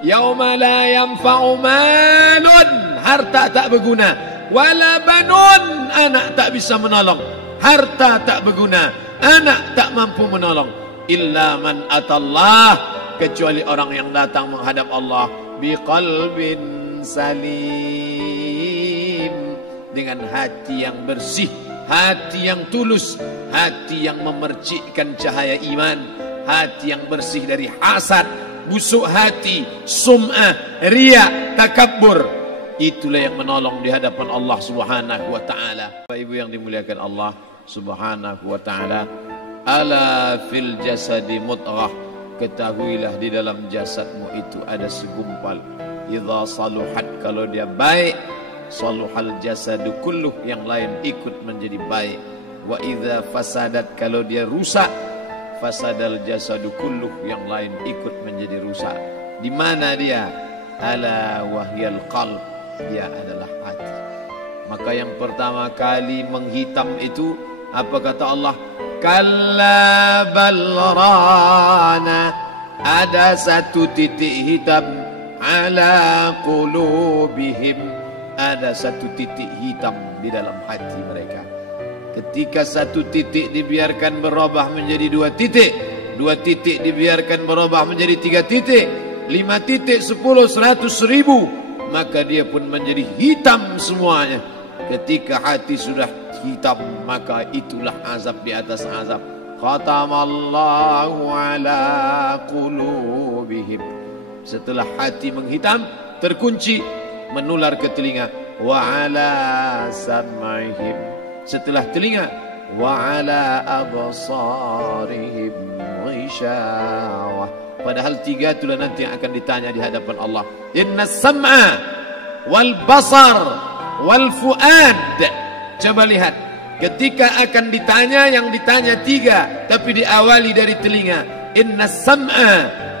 Yauma la yanfa'u malun, harta tak berguna, wala banun, anak tak bisa menolong. Harta tak berguna, anak tak mampu menolong. Illa man atallah, kecuali orang yang datang menghadap Allah biqalbin salim, dengan hati yang bersih, hati yang tulus, hati yang memercikkan cahaya iman, hati yang bersih dari hasad, busuk hati, sum'ah, riya, takabbur. Itulah yang menolong di hadapan Allah Subhanahu wa taala. Bapak Ibu yang dimuliakan Allah Subhanahu wa taala, ala fil jasadi mudghah, ketahuilah di dalam jasadmu itu ada segumpal. Idza saluhat, kalau dia baik, saluhal jasadu kulluh, yang lain ikut menjadi baik. Wa idza fasadat, kalau dia rusak, fasadal jasadu kulluh, yang lain ikut menjadi rusak. Di mana dia? Ala wahyal qalb, dia adalah hati. Maka yang pertama kali menghitam itu apa kata Allah? Kalla balrana, ada satu titik hitam, ala qulubihim, ada satu titik hitam di dalam hati mereka. Ketika satu titik dibiarkan berubah menjadi dua titik, dua titik dibiarkan berubah menjadi tiga titik, 5 titik, 10, 100, 1000, maka dia pun menjadi hitam semuanya. Ketika hati sudah hitam, maka itulah azab di atas azab. Khatamallahu ala qulubihim. Setelah hati menghitam, terkunci, menular ke telinga. Wa ala sam'ihim. Setelah telinga, wa ala absarihim ghishawah. Padahal 3 itulah nanti yang akan ditanya di hadapan Allah. Inna sam'a wal basar wal fuad. Coba lihat, ketika akan ditanya, yang ditanya 3, tapi diawali dari telinga. Inna sam'a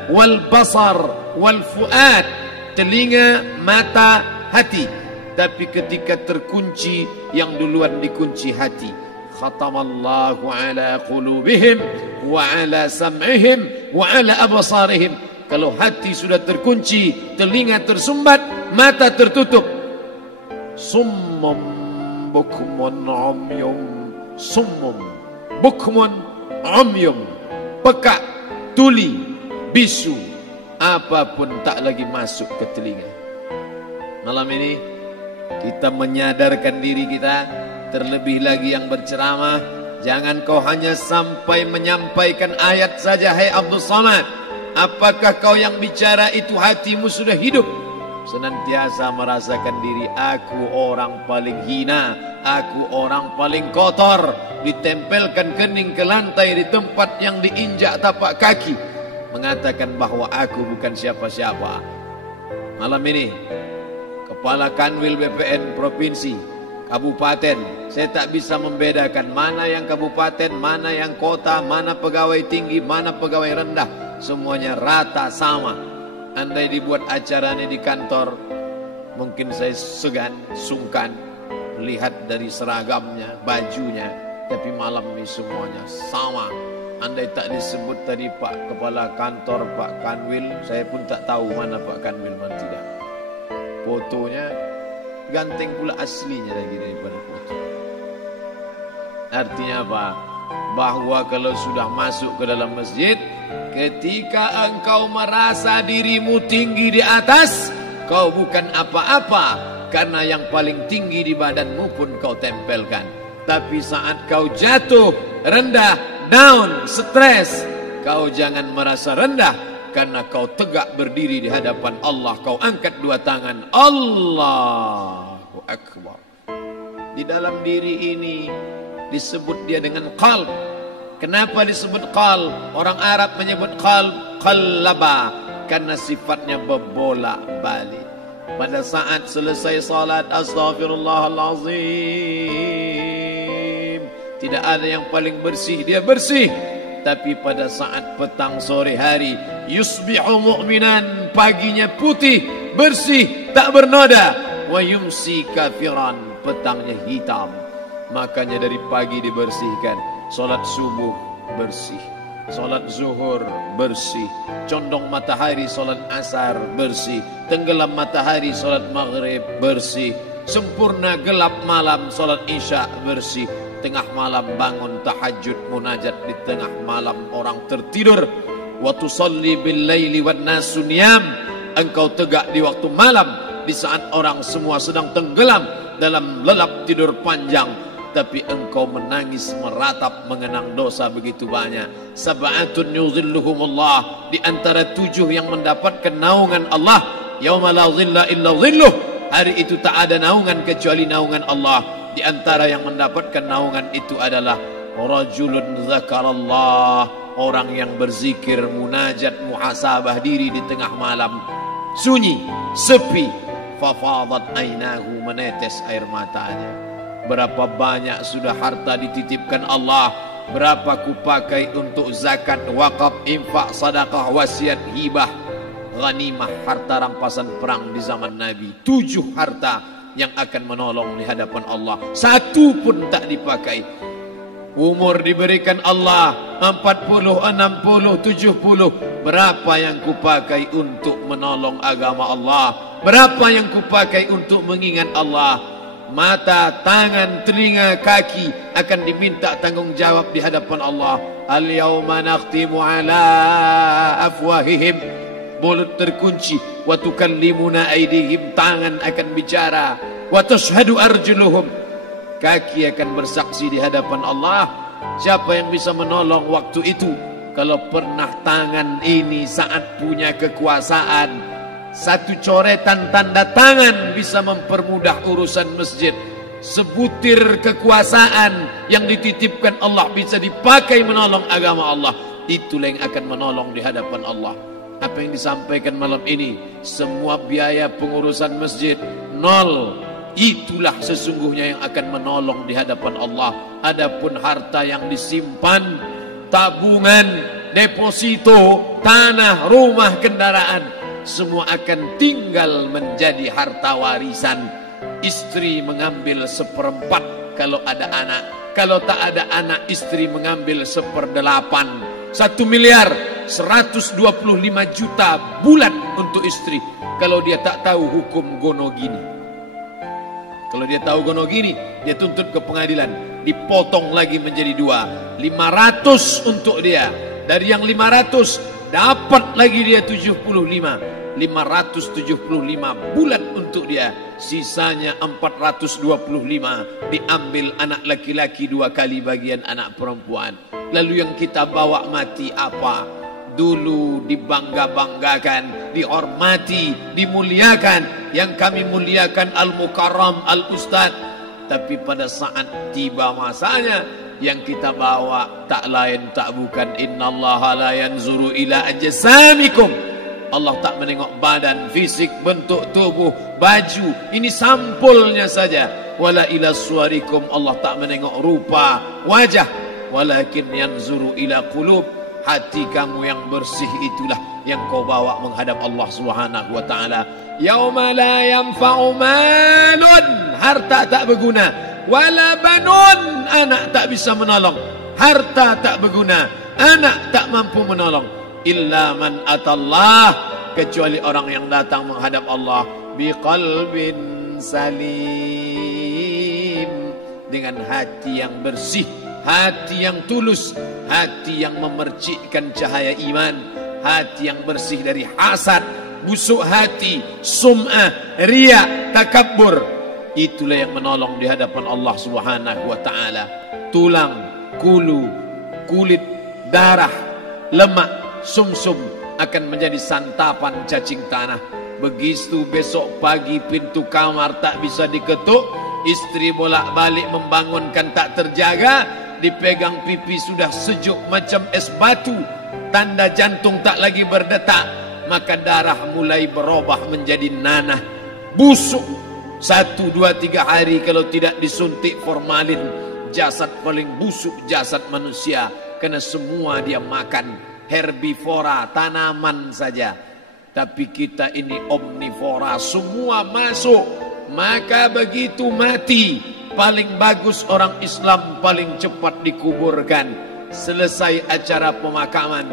wal basar wal fuad, telinga, mata, hati. Tapi ketika terkunci, yang duluan dikunci hati. Khatamallahu ala qulubihim wa ala sam'ihim wa ala absarihim. Kalau hati sudah terkunci, telinga tersumbat, mata tertutup. Summum bukmun umyum, summum bukmun umyum, pekak, tuli, bisu, apapun tak lagi masuk ke telinga. Malam ini kita menyadarkan diri kita, terlebih lagi yang berceramah, jangan kau hanya sampai menyampaikan ayat saja. Hai Abdul Samad, apakah kau yang bicara itu hatimu sudah hidup? Senantiasa merasakan diri, aku orang paling hina, aku orang paling kotor, ditempelkan kening ke lantai di tempat yang diinjak tapak kaki, mengatakan bahwa aku bukan siapa-siapa. Malam ini Kepala Kanwil BPN Provinsi, Kabupaten, saya tak bisa membedakan mana yang kabupaten, mana yang kota, mana pegawai tinggi, mana pegawai rendah. Semuanya rata sama. Andai dibuat acaranya di kantor, mungkin saya segan, sungkan melihat dari seragamnya, bajunya. Tapi malam ini semuanya sama. Andai tak disebut tadi Pak Kepala Kantor, Pak Kanwil, saya pun tak tahu mana Pak Kanwil, mana tidak. Fotonya ganteng pula aslinya lagi daripada foto. Artinya apa? Bahwa kalau sudah masuk ke dalam masjid, ketika engkau merasa dirimu tinggi di atas, kau bukan apa-apa, karena yang paling tinggi di badanmu pun kau tempelkan. Tapi saat kau jatuh, rendah, down, stres, kau jangan merasa rendah, karena kau tegak berdiri di hadapan Allah. Kau angkat 2 tangan, Allahu Akbar. Di dalam diri ini disebut dia dengan qalb. Kenapa disebut qalb? Orang Arab menyebut qalb qallaba, karena sifatnya berbolak-balik. Pada saat selesai salat, astaghfirullahalazim, tidak ada yang paling bersih, dia bersih. Tapi pada saat petang sore hari, yusbihu mu'minan, paginya putih, bersih, tak bernoda. Wa yumsi kafiran, petangnya hitam. Makanya dari pagi dibersihkan, solat subuh bersih, Solat zuhur bersih, condong matahari solat asar bersih, tenggelam matahari solat maghrib bersih, sempurna gelap malam solat isya bersih, tengah malam bangun tahajud munajat di tengah malam orang tertidur. Wa tusalli bil laili wan nasu niyam, engkau tegak di waktu malam di saat orang semua sedang tenggelam dalam lelap tidur panjang, tapi engkau menangis meratap mengenang dosa begitu banyak. Sab'atun yuzilluhumullah, di antara 7 yang mendapatkan naungan Allah. Yauma la zilla illa zilluh, hari itu tak ada naungan kecuali naungan Allah. Di antara yang mendapatkan naungan itu adalah rajulun zakarallah, orang yang berzikir, munajat, muhasabah diri di tengah malam, sunyi, sepi, fafadat ainahu, menetes air matanya. Berapa banyak sudah harta dititipkan Allah, berapa kupakai untuk zakat, wakaf, infak, sedekah, wasiat, hibah, ghanimah, harta rampasan perang di zaman Nabi. 7 harta yang akan menolong di hadapan Allah, 1 pun tak dipakai. Umur diberikan Allah 40, 60, 70. Berapa yang kupakai untuk menolong agama Allah? Berapa yang kupakai untuk mengingat Allah? Mata, tangan, telinga, kaki akan diminta tanggung jawab di hadapan Allah. Al-yawma nakhtimu ala afwahihim, mulut terkunci. Wa tukallimuna aydihim, tangan akan bicara. Wa tashhadu arjuluhum, kaki akan bersaksi di hadapan Allah. Siapa yang bisa menolong waktu itu? Kalau pernah tangan ini saat punya kekuasaan, 1 coretan tanda tangan bisa mempermudah urusan masjid. Sebutir kekuasaan yang dititipkan Allah bisa dipakai menolong agama Allah. Itulah yang akan menolong di hadapan Allah. Apa yang disampaikan malam ini, semua biaya pengurusan masjid 0. Itulah sesungguhnya yang akan menolong di hadapan Allah. Adapun harta yang disimpan, tabungan, deposito, tanah, rumah, kendaraan, semua akan tinggal menjadi harta warisan. Istri mengambil 1/4 kalau ada anak. Kalau tak ada anak, istri mengambil 1/8. 1 miliar 125 juta bulan untuk istri. Kalau dia tak tahu hukum gono gini. Kalau dia tahu gono gini, dia tuntut ke pengadilan, dipotong lagi menjadi 2. 500 untuk dia. Dari yang 500 dapat lagi dia 75. 575 bulan untuk dia. Sisanya 425 diambil anak laki-laki 2 kali bagian anak perempuan. Lalu yang kita bawa mati apa? Dulu dibangga-banggakan, dihormati, dimuliakan. Yang kami muliakan al-mukarram, al-ustad. Tapi pada saat tiba masanya, yang kita bawa tak lain tak bukan innallaha la yanzuru ila ajsamikum. Allah tak menengok badan, fisik, bentuk tubuh, baju. Ini sampulnya saja. Wala ila suwarikum, Allah tak menengok rupa, wajah. Walakin yanzuru ila qulub, hati kamu yang bersih itulah yang kau bawa menghadap Allah Subhanahu wa taala. Yauma la yanfa'u malun, harta tak berguna, wala banun, anak tak bisa menolong. Harta tak berguna, anak tak mampu menolong. Illa man atallah, kecuali orang yang datang menghadap Allah biqalbin salim, dengan hati yang bersih, hati yang tulus, hati yang memercikkan cahaya iman, hati yang bersih dari hasad, busuk hati, sum'ah, riya, takabbur. Itulah yang menolong di hadapan Allah Subhanahu wa taala. Tulang, kulu, kulit, darah, lemak, sumsum akan menjadi santapan cacing tanah. Begitu besok pagi pintu kamar tak bisa diketuk, istri bolak-balik membangunkan tak terjaga, dipegang pipi sudah sejuk macam es batu, tanda jantung tak lagi berdetak, maka darah mulai berubah menjadi nanah, busuk. 1, 2, 3 hari kalau tidak disuntik formalin, jasad paling busuk jasad manusia, karena semua dia makan herbivora, tanaman saja. Tapi kita ini omnivora, semua masuk. Maka begitu mati, paling bagus orang Islam paling cepat dikuburkan. selesai acara pemakaman,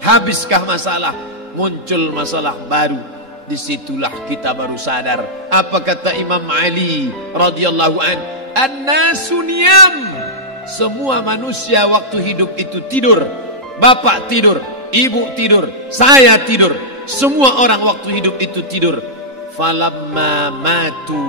habiskah masalah, muncul masalah baru. Disitulah kita baru sadar. Apa kata Imam Ali radhiyallahu an? An-nasu niyam. Semua manusia waktu hidup itu tidur. Bapak tidur, ibu tidur, saya tidur. Semua orang waktu hidup itu tidur. Falamma matu,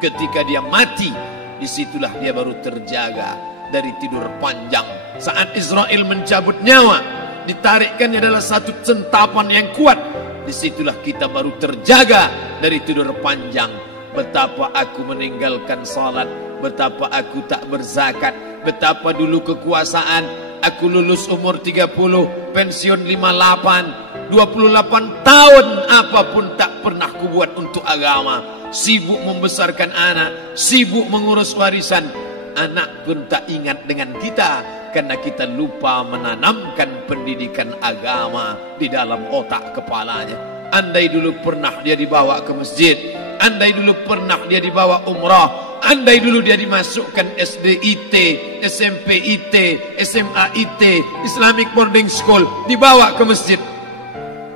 ketika dia mati, disitulah dia baru terjaga dari tidur panjang. Saat Israel mencabut nyawa, ditarikkannya adalah satu centapan yang kuat. Disitulah kita baru terjaga dari tidur panjang. Betapa aku meninggalkan salat, betapa aku tak berzakat, betapa dulu kekuasaan. Aku lulus umur 30, pensiun 58, 28 tahun apapun tak pernah kubuat untuk agama. Sibuk membesarkan anak, sibuk mengurus warisan. Anak pun tak ingat dengan kita karena kita lupa menanamkan pendidikan agama di dalam otak kepalanya. Andai dulu pernah dia dibawa ke masjid, andai dulu pernah dia dibawa umrah, andai dulu dia dimasukkan SD IT, SMP IT, SMA IT, Islamic Boarding School, dibawa ke masjid,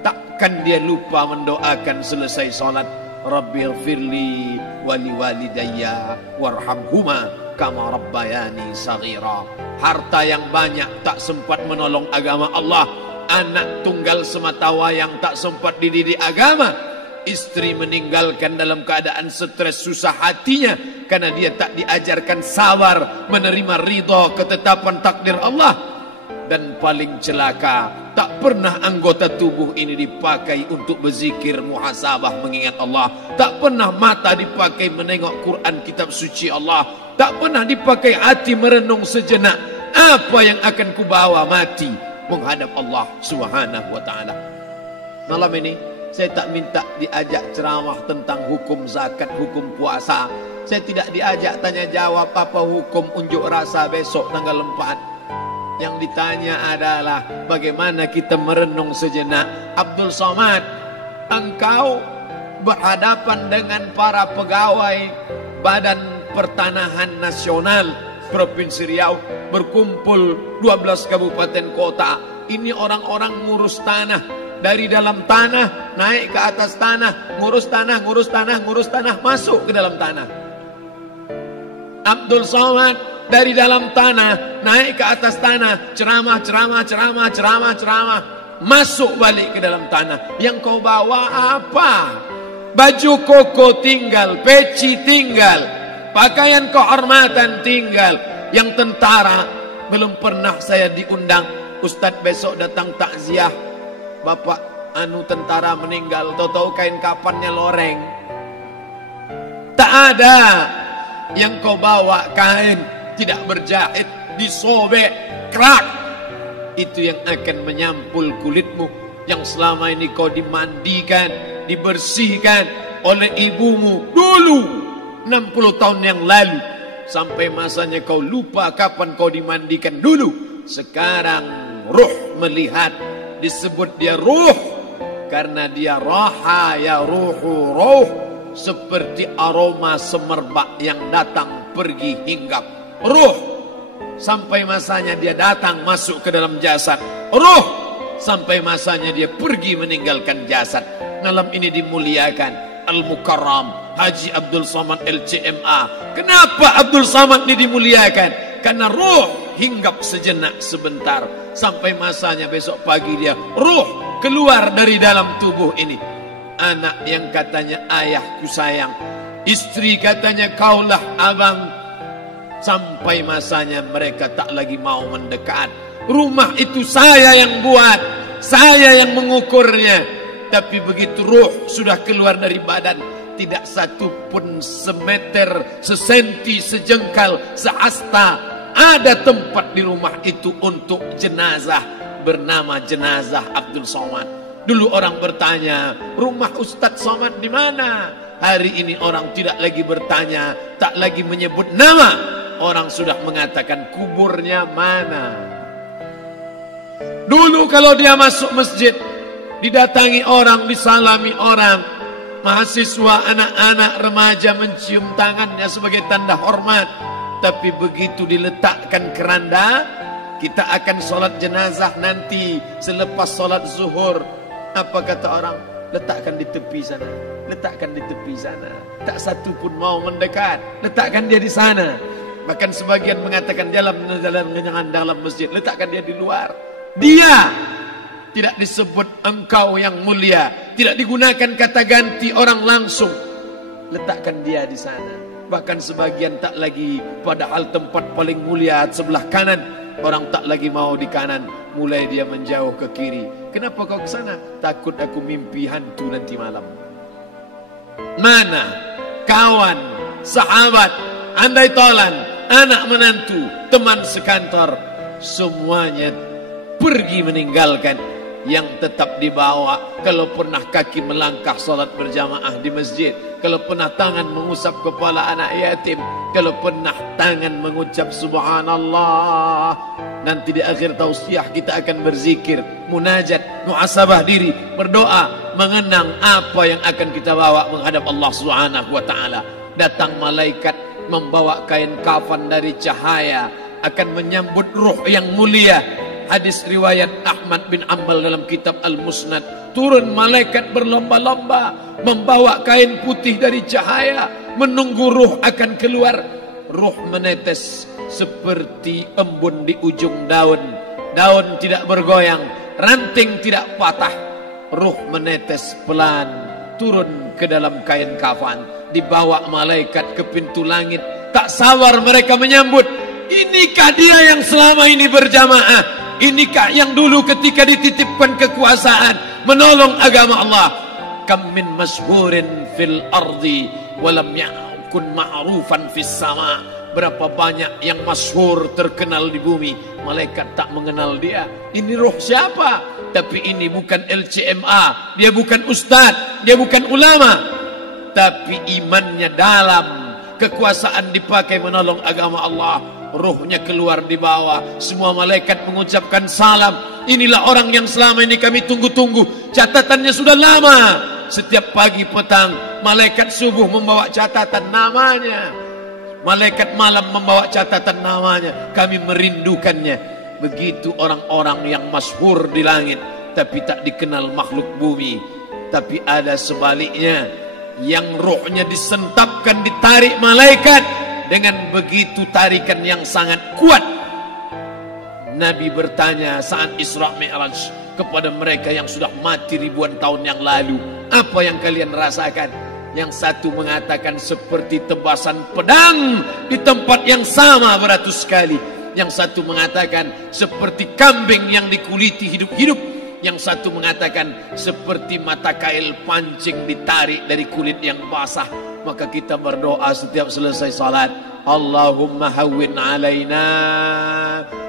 takkan dia lupa mendoakan selesai sholat, Rabbighfirli wali walidayya warhamhuma kama rabbayani saghira. Harta yang banyak tak sempat menolong agama Allah. Anak tunggal semata wayang tak sempat dididik agama. Istri meninggalkan dalam keadaan stres susah hatinya karena dia tak diajarkan sabar menerima ridha ketetapan takdir Allah. Dan paling celaka, tak pernah anggota tubuh ini dipakai untuk berzikir, muhasabah, mengingat Allah. Tak pernah mata dipakai menengok Quran, kitab suci Allah. Tak pernah dipakai hati merenung sejenak. Apa yang akan kubawa mati menghadap Allah Subhanahu wa ta'ala. Malam ini saya tak minta diajak ceramah tentang hukum zakat, hukum puasa. Saya tidak diajak tanya jawab apa hukum unjuk rasa besok tanggal 4. Yang ditanya adalah bagaimana kita merenung sejenak. Abdul Somad, engkau berhadapan dengan para pegawai Badan Pertanahan Nasional Provinsi Riau, berkumpul 12 kabupaten kota. Ini orang-orang ngurus tanah, dari dalam tanah naik ke atas tanah, ngurus tanah, ngurus tanah, ngurus tanah, masuk ke dalam tanah. Abdul Somad dari dalam tanah naik ke atas tanah, ceramah, ceramah, ceramah, ceramah, ceramah, masuk balik ke dalam tanah. Yang kau bawa apa? Baju koko tinggal, peci tinggal, pakaian kehormatan tinggal. Yang tentara belum pernah saya diundang. Ustadz besok datang takziah, bapak anu tentara meninggal, tahu-tahu kain kapannya loreng. Tak ada. Yang kau bawa kain tidak berjahit, disobek, kerak. Itu yang akan menyampul kulitmu yang selama ini kau dimandikan, dibersihkan oleh ibumu dulu 60 tahun yang lalu. Sampai masanya kau lupa kapan kau dimandikan dulu. Sekarang ruh melihat, disebut dia ruh karena dia raha ya ruhu ruh, seperti aroma semerbak yang datang pergi hinggap. Ruh sampai masanya dia datang masuk ke dalam jasad. Ruh sampai masanya dia pergi meninggalkan jasad. Malam ini dimuliakan Al-Mukarram Haji Abdul Somad LCMA. Kenapa Abdul Somad ini dimuliakan? Karena ruh hinggap sejenak sebentar, sampai masanya besok pagi dia ruh keluar dari dalam tubuh ini. Anak yang katanya ayahku sayang, istri katanya kaulah abang, sampai masanya mereka tak lagi mau mendekat. Rumah itu saya yang buat, saya yang mengukurnya. Tapi begitu ruh sudah keluar dari badan, tidak satu pun semeter, sesenti, sejengkal, seasta ada tempat di rumah itu untuk jenazah bernama jenazah Abdul Somad. Dulu orang bertanya, rumah Ustadz Somad di mana? Hari ini orang tidak lagi bertanya, tak lagi menyebut nama. Orang sudah mengatakan kuburnya mana. Dulu kalau dia masuk masjid, didatangi orang, disalami orang, mahasiswa, anak-anak, remaja mencium tangannya sebagai tanda hormat. Tapi begitu diletakkan keranda, kita akan sholat jenazah nanti selepas sholat zuhur. Apa kata orang? Letakkan di tepi sana, letakkan di tepi sana. Tak satu pun mau mendekat, letakkan dia di sana. Bahkan sebagian mengatakan dalam masjid, letakkan dia di luar. Dia tidak disebut engkau yang mulia, tidak digunakan kata ganti orang langsung. Letakkan dia di sana. Bahkan sebagian tak lagi, padahal tempat paling mulia sebelah kanan, orang tak lagi mau di kanan, mulai dia menjauh ke kiri. Kenapa kau ke sana? Takut aku mimpi hantu nanti malam. Mana kawan, sahabat, andai tolan, anak menantu, teman sekantor, semuanya pergi meninggalkan. Yang tetap dibawa, kalau pernah kaki melangkah salat berjamaah di masjid, kalau pernah tangan mengusap kepala anak yatim, kalau pernah tangan mengucap subhanallah. Nanti di akhir tausiah kita akan berzikir, munajat, muhasabah diri, berdoa, mengenang apa yang akan kita bawa menghadap Allah Subhanahu wa taala. Datang malaikat membawa kain kafan dari cahaya, akan menyambut ruh yang mulia. Hadis riwayat Ahmad bin Ambal dalam kitab Al-Musnad, turun malaikat berlomba-lomba membawa kain putih dari cahaya, menunggu ruh akan keluar. Ruh menetes seperti embun di ujung daun. Daun tidak bergoyang, ranting tidak patah. Ruh menetes pelan turun ke dalam kain kafan, dibawa malaikat ke pintu langit. Tak sabar mereka menyambut. Inikah dia yang selama ini berjamaah? Inikah yang dulu ketika dititipkan kekuasaan menolong agama Allah? Kam min masyhurin fil ardi walam yakun ma'rufan fis sama. Berapa banyak yang masyhur terkenal di bumi, malaikat tak mengenal dia. Ini ruh siapa? Tapi ini bukan LCMA, dia bukan ustaz, dia bukan ulama, tapi imannya dalam. Kekuasaan dipakai menolong agama Allah. Ruhnya keluar di bawah. Semua malaikat mengucapkan salam. Inilah orang yang selama ini kami tunggu-tunggu. Catatannya sudah lama. Setiap pagi petang, malaikat subuh membawa catatan namanya, malaikat malam membawa catatan namanya. Kami merindukannya. Begitu orang-orang yang masyhur di langit, tapi tak dikenal makhluk bumi. Tapi ada sebaliknya, yang ruhnya disentapkan, ditarik malaikat dengan begitu tarikan yang sangat kuat. Nabi bertanya saat Isra Mi'raj kepada mereka yang sudah mati ribuan tahun yang lalu, apa yang kalian rasakan? Yang satu mengatakan seperti tebasan pedang di tempat yang sama beratus kali. Yang satu mengatakan seperti kambing yang dikuliti hidup-hidup. Yang satu mengatakan seperti mata kail pancing ditarik dari kulit yang basah. Maka kita berdoa setiap selesai salat, Allahumma hawwin alaina,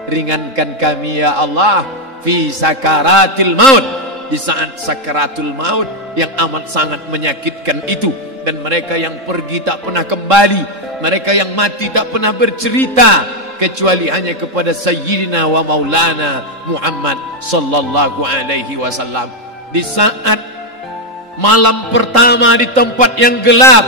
ringankan kami ya Allah, fi sakaratil maut, di saat sakaratul maut yang amat sangat menyakitkan itu. Dan mereka yang pergi tak pernah kembali, mereka yang mati tak pernah bercerita, kecuali hanya kepada Sayyidina wa Maulana Muhammad sallallahu alaihi wasallam. Di saat malam pertama di tempat yang gelap,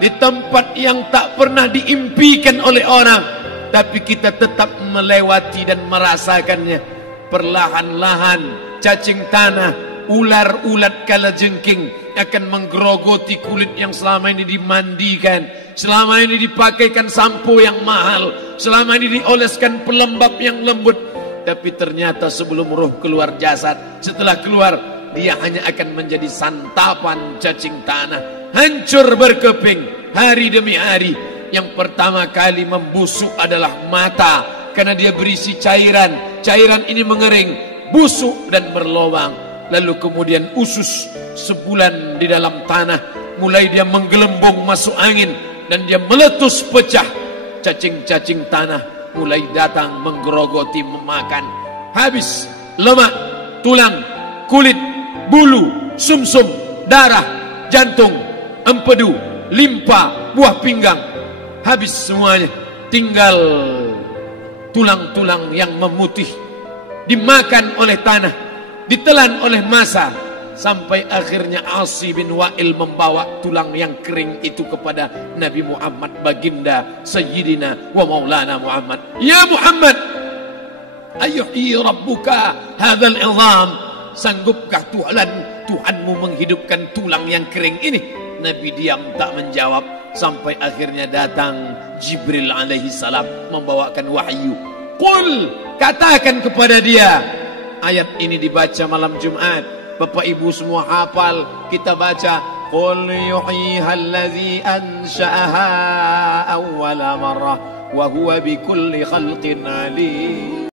di tempat yang tak pernah diimpikan oleh orang, tapi kita tetap melewati dan merasakannya. Perlahan-lahan cacing tanah, ular-ulat kalajengking akan menggerogoti kulit yang selama ini dimandikan, selama ini dipakaikan sampo yang mahal, selama ini dioleskan pelembab yang lembut. Tapi ternyata sebelum roh keluar jasad, setelah keluar, dia hanya akan menjadi santapan cacing tanah, hancur berkeping hari demi hari. Yang pertama kali membusuk adalah mata, karena dia berisi cairan. Cairan ini mengering, busuk dan berlubang. Lalu kemudian usus sebulan di dalam tanah, mulai dia menggelembung masuk angin dan dia meletus pecah. Cacing-cacing tanah mulai datang menggerogoti, memakan. Habis lemak, tulang, kulit, bulu, sumsum, darah, jantung, empedu, limpa, buah pinggang. Habis semuanya, tinggal tulang-tulang yang memutih, dimakan oleh tanah, ditelan oleh massa, sampai akhirnya Asi bin Wa'il membawa tulang yang kering itu kepada Nabi Muhammad, baginda Sayyidina wa Maulana Muhammad. Ya Muhammad, Ayyuhyi rabbuka hadzal idham, sanggupkah Tuhanmu menghidupkan tulang yang kering ini? Nabi diam tak menjawab sampai akhirnya datang Jibril alaihi salam membawakan wahyu. Qul, katakan kepada dia. Ayat ini dibaca malam Jumat. Bapak Ibu semua hafal, kita baca. Qul yuhyiha allazi ansha'aha awwala marrah wa huwa bikulli khalqin alim.